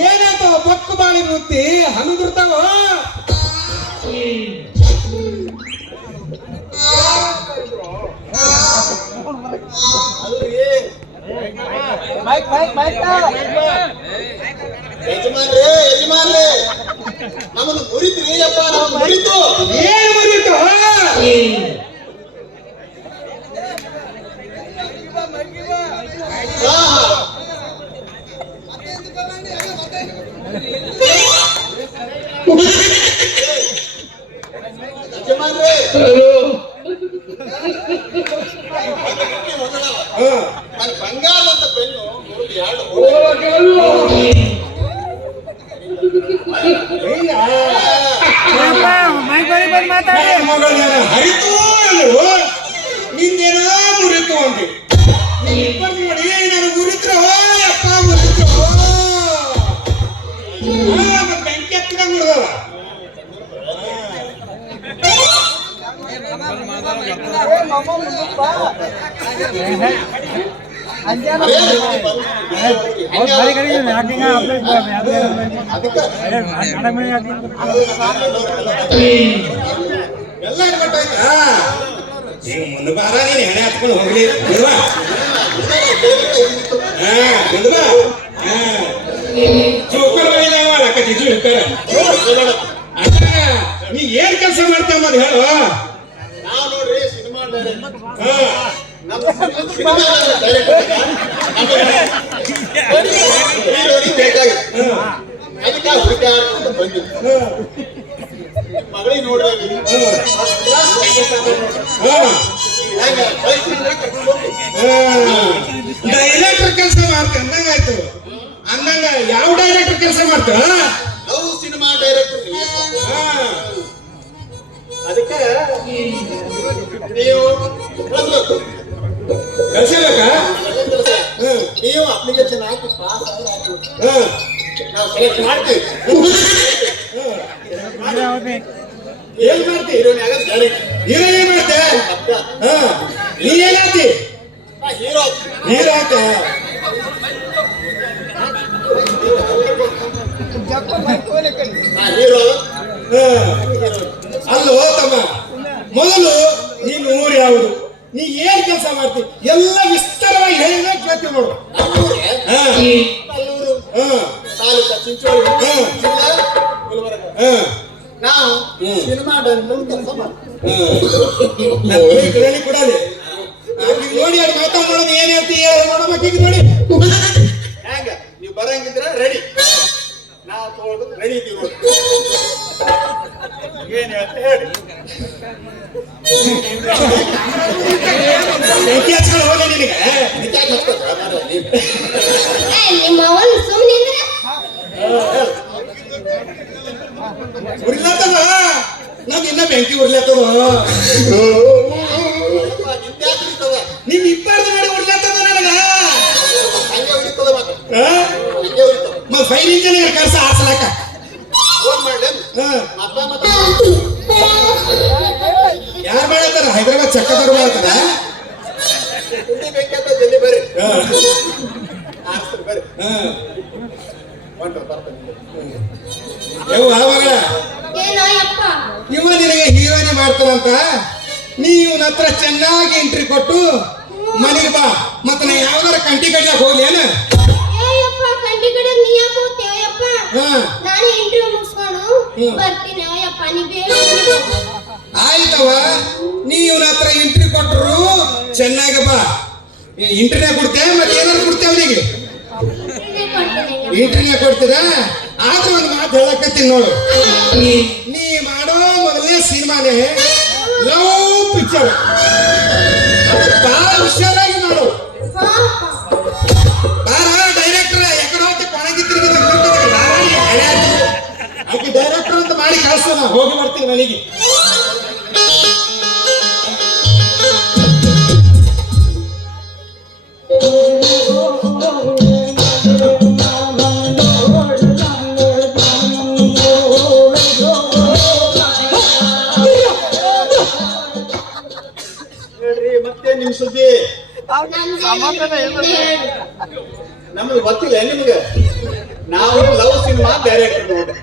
ಏನಾಯ್ತು ಬಕ್ಕು ಬಾಳಿ ಮುತ್ತಿ ಹನುದಿರ್ತಾವ ಯಜಮಾನ್ರೇ ಯಜಮಾನ್ರೇ ನಮ್ಮನ್ನು ಮುರಿತ್ರಿ ಅಪ್ಪ ನಮ್ಮನ್ನು ಮುರಿತು ಏನು ಮುರಿತು ಯಜಮಾನ್ರೇ ನನ್ನ ಬಂಗಾರ ಅಂತ ಪೆನ್ನು ಮುರಿದು ಎರಡು ಹರಿತು ನಿಂದೇನೋ ಮುರಿತು ಅಂದೆ ನೋಡಿ ನಾನು ಮುರಿದ್ರು ಅಪ್ಪ ಮುರಿದ್ರು ಮತ್ತೆ ಬೆಂಕಿ ಹತ್ತಿದಂಗ್ ಮುರಿದವ ಎಲ್ಲ ಗೊತ್ತಾಯ್ತಾ ಈಗ ಮುಂದೆ ಬಾರ ನೀನು ಹೆಣೆ ಹತ್ಕೊಂಡು ಹೋಗ್ಲಿ ನೀ ಏನ್ ಕೆಲಸ ಮಾಡ್ತಾ ಅನ್ನೋದು ಹೇಳು ನಾವು ನೋಡ್ರಿ ಸಿನಿಮಾ ಬೇಕಾಗಿತ್ತು ಅದಕ್ಕೆ ಹುಡುಕಾಡ್ಕೊಂತ ಬಂದಿದ್ದು ಮಗಳಿಗೆ ನೋಡಿದಾಗ ಡೈರೆಕ್ಟರ್ ಕೆಲಸ ಮಾಡ್ತ ಅಂದಂಗಾಯ್ತು ಅಂದಂಗ ಯಾವ ಡೈರೆಕ್ಟರ್ ಕೆಲಸ ಮಾಡ್ತ ನಾವು ಸಿನಿಮಾ ಡೈರೆಕ್ಟರ್ ಅದಕ್ಕೆ ನೀವು ಕಳ್ಸಬೇಕಾ ನೀವು ಅಪ್ಲಿಕೇಶನ್ ಹಾಕಿ ಪಾಸ್ ಆಗಿ ನಾವು ಸೆಲೆಕ್ಟ್ ಮಾಡ್ತೀವಿ ಏನ್ ಮಾಡ್ತಿ ಹೀರೋ ಏನ್ ಮಾಡ್ತೆ ನೀ ಏನಾತಿ ಹೀರೋ ಹೀರೋ ಆತ ಹೀರೋ ಅಲ್ಲೋ ತಮ್ಮ ಮೊದಲು ನೀನು ಊರು ಯಾವುದು ನೀ ಏನ್ ಕೆಲಸ ಮಾಡ್ತಿ ಎಲ್ಲ ವಿಸ್ತಾರವಾಗಿ ಹೇಳಿದ್ರೆ ಕೇಳ್ತೀವಿ ನೋಡು ಕಲ್ಲೂರು ತಾಲೂಕ ಚಿಂಚೋಳಿ ಜಿಲ್ಲಾ ಗುಲ್ಬರ್ಗ ನಾವು ಸಿನಿಮಾ ಕೆಲಸ ಮಾಡ್ತೀವಿ ಕೊಡಲಿ ನೋಡಿ ಅದು ಮಾತಾಡೋದು ಏನ್ ಹೇಳ್ತೀಯ ನೋಡಬೇಕೀಗ ನೋಡಿ ಹೆಂಗ ನೀವು ಬರಂಗಿದ್ರ ರೆಡಿ ನಾವು ತಗೊಳ್ಳೋದು ರೆಡಿ ಇದ್ದೀವಿ ಏನ್ ಹೇಳ್ತ ಹೇಳಿ ಹೋಗ ನಿನಗೆ ಉರ್ಲಾತದ ನಾವ್ ಇನ್ನ ಬೆಂಕಿ ಉರ್ಲಾತದ ನಿಮ್ ಇಬ್ಬಾರ್ದು ನೋಡಿ ಉರ್ಲಾತದ ನನಗ ಫೈರ್ ಇಂಜಿನ್ ಕರ್ಸ ಹಾಸಲಕ್ಕ ಯಾರು ಮಾಡತ್ತಾರ ಹೈದರಾಬಾದ್ ಚಕ್ಕದವ್ರು ಮಾಡ್ತಾರ ಜಲ್ದಿ ಬರ್ರಿ ಇವ ನಿನಗೆ ಹೀರೋನೇ ಮಾಡ್ತಾರಂತ ನೀ ಇವನ ಹತ್ರ ಚೆನ್ನಾಗಿ ಎಂಟ್ರಿ ಕೊಟ್ಟು ಮನೆಗೆ ಬಾ ಮತ್ತ ನಾ ಯಾವ್ದಾರ ಕಂಟಿ ಕಡ್ಲಕ್ ಹೋಗ್ಲಿ ಏನ ಆಯ್ತವ ನೀ ಇವನ ಹತ್ರ ಎಂಟ್ರಿ ಕೊಟ್ಟರು ಚೆನ್ನಾಗಿ ಬಾ ಇಂಟರ್ನೇ ಕೊಡ್ತೇ ಮತ್ತೆ ಏನಾರು ಕೊಡ್ತೇ ಅವನಿಗೆ ಇಂಟರ್ನೇ ಕೊಡ್ತೀರ ಆದ್ರೂ ಒಂದು ಮಾತು ಹೇಳಕತ್ತೀನಿ ನೋಡು ನೀ ಮಾಡೋ ಮೊದಲನೇ ಸಿನಿಮಾನೇ ಲವ್ ಪಿಕ್ಚರ್ ಬಹಳ ಹುಷಾರಾಗಿ ಮಾಡು ಬಾರ ಡೈರೆಕ್ಟರ್ ಎಕಡೆ ಹೋಗ್ತಿ ಕೊಣಗಿದ್ರಿ ಆಕೆ ಡೈರೆಕ್ಟರ್ ಅಂತ ಮಾಡಿ ಕಳ್ಸೋಣ ಹೋಗಿ ಬರ್ತೀನಿ ಮನೆಗೆ Oh ನಿಮ್ ಸುದ್ದಿ ನಮ್ಗೆ ಗೊತ್ತಿಲ್ಲ ನಿಮ್ಗೆ ನಾವು ಲವ್ ಸಿನಿಮಾ ಡೈರೆಕ್ಟರ್ ನೋಡ್ರಿ